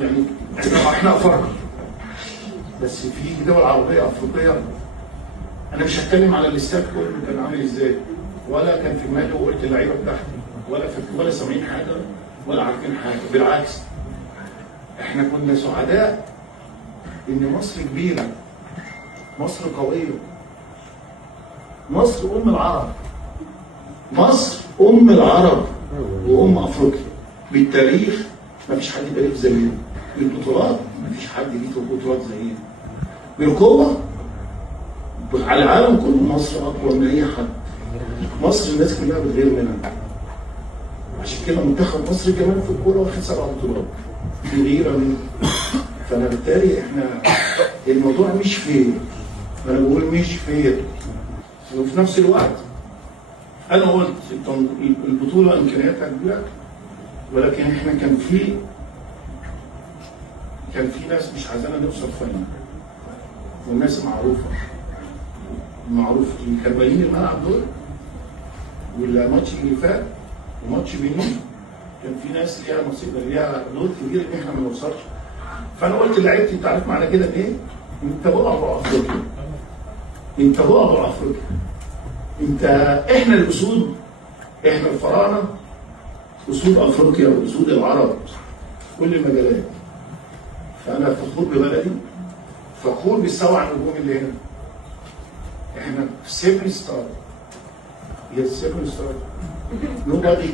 يعني احنا افارقه، بس في دول عربيه افريقيه. انا مش هتكلم على الاستاد كله كان عامل ازاي، ولا كان في دماغي وقلت اللعيبه بتاعتي ولا سامعين حاجه ولا عارفين حاجه. بالعكس، احنا كنا سعداء ان مصر كبيره، مصر قويه، مصر ام العرب، مصر ام العرب وام افريقيا. بالتاريخ ما فيش حد تاريخ زينا، بالبطولات ما فيش حد ليه بطولات زينا، بالقوه على العالم كله مصر اقوى من اي حد. مصر الناس كلها بتغير منها، عشان كده منتخب مصر كمان في الكوره واخد 7 بطولات بغيره منه. فانا بالتالي احنا الموضوع مش فير، انا بقول مش فير. وفي نفس الوقت انا قلت البطوله امكانياتها كبيره، ولكن احنا كان في ناس مش عايزانا نوصل فاينل، والناس معروف اللي كانوا باين الملعب دول، والماتش اللي فات وماتش بينهم كان في ناس ليها نصيب، ليها دور كبير ان احنا ما نوصلش. فانا قلت لعيبتي انت عارف معنى كده ايه؟ انت بقى افريقيا، انت بقى افريقيا، انت احنا الاسود، احنا الفراعنه اسود افريقيا واسود العرب كل المجالات. فانا فخور ببلدي، فخور بالسبع نجوم اللي هنا. احنا 7 ستار، يس 7 ستار. nobody